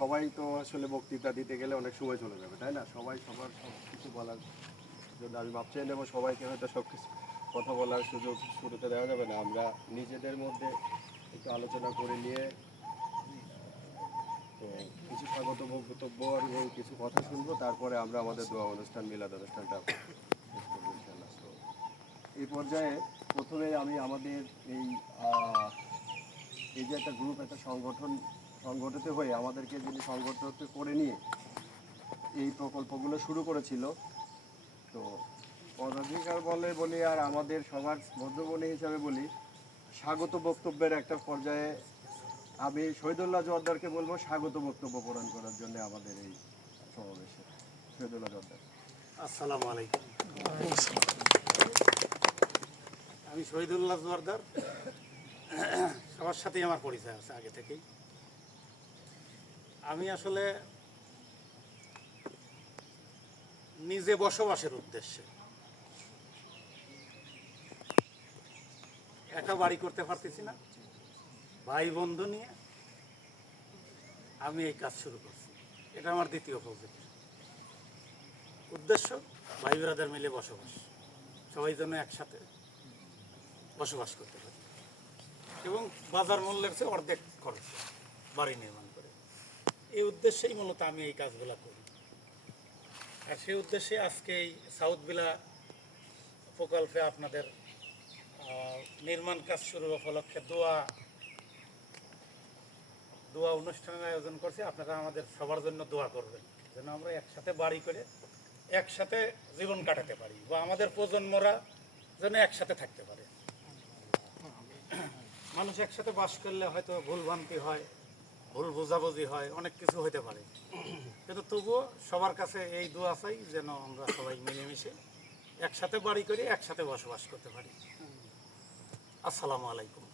সবাই তো আসলে বক্তৃতা দিতে গেলে অনেক সময় চলে যাবে, তাই না? সবাই সবার সব কিছু বলার জন্য আমি ভাবছি নেব, সবাইকে হয়তো সব কিছু কথা বলার সুযোগ শুরুতে দেওয়া যাবে না। আমরা নিজেদের মধ্যে একটু আলোচনা করে নিয়ে তো কিছু স্বাগত বক্তব্য এবং কিছু কথা শুনবো, তারপরে আমরা আমাদের দোয়া অনুষ্ঠান, মিলাদ অনুষ্ঠানটা শেষ করবো ইনশাআল্লাহ। তো এই পর্যায়ে প্রথমে আমি আমাদের এই এই যে একটা গ্রুপ, একটা সংগঠিত হয়ে আমাদেরকে যিনি সংগঠিত করে নিয়ে এই প্রকল্পগুলো শুরু করেছিল, তো পদাধিকার বলি আর আমাদের সবার মধ্যমণি হিসাবে বলি, স্বাগত বক্তব্যের একটা পর্যায়ে আমি শহীদুল্লাহ জোয়ারদারকে বলবো স্বাগত বক্তব্য প্রদান করার জন্য আমাদের এই সমাবেশে। শহীদুল্লাহ জোয়ারদার। আসসালামু আলাইকুম। আমি শহীদুল্লাহ জোয়ারদার, সবার সাথেই আমার পরিচয় আছে আগে থেকেই। আমি আসলে নিজে বসবাসের উদ্দেশ্যে একা বাড়ি করতে পারতেছি না, ভাই বন্ধু নিয়ে আমি এই কাজ শুরু করছি। এটা আমার দ্বিতীয় প্রজেক্ট। উদ্দেশ্য ভাই ব্রাদার মিলে বসবাস, সবাই যেন একসাথে বসবাস করতে পারে এবং বাজার মূল্যের চেয়ে অর্ধেক খরচ বাড়ি নির্মাণ করে। এই উদ্দেশ্যেই মূলত আমি এই কাজগুলো করি। আর সেই উদ্দেশ্যে আজকে এই সাউথ ভিলা প্রকল্পে আপনাদের নির্মাণ কাজ শুরুর উপলক্ষে দোয়া অনুষ্ঠানের আয়োজন করছি। আপনারা আমাদের সবার জন্য দোয়া করবেন, যেন আমরা একসাথে বাড়ি করে একসাথে জীবন কাটাতে পারি, বা আমাদের প্রজন্মরা যেন একসাথে থাকতে পারে। মানুষ একসাথে বাস করলে হয়তো ভুলভ্রান্তি হয়, ভুল বোঝাবুঝি হয়, অনেক কিছু হতে পারে, কিন্তু তবুও সবার কাছে এই দোয়া চাই যেন আমরা সবাই মিলেমিশে একসাথে বাড়ি করে একসাথে বসবাস করতে পারি। আসসালামু আলাইকুম।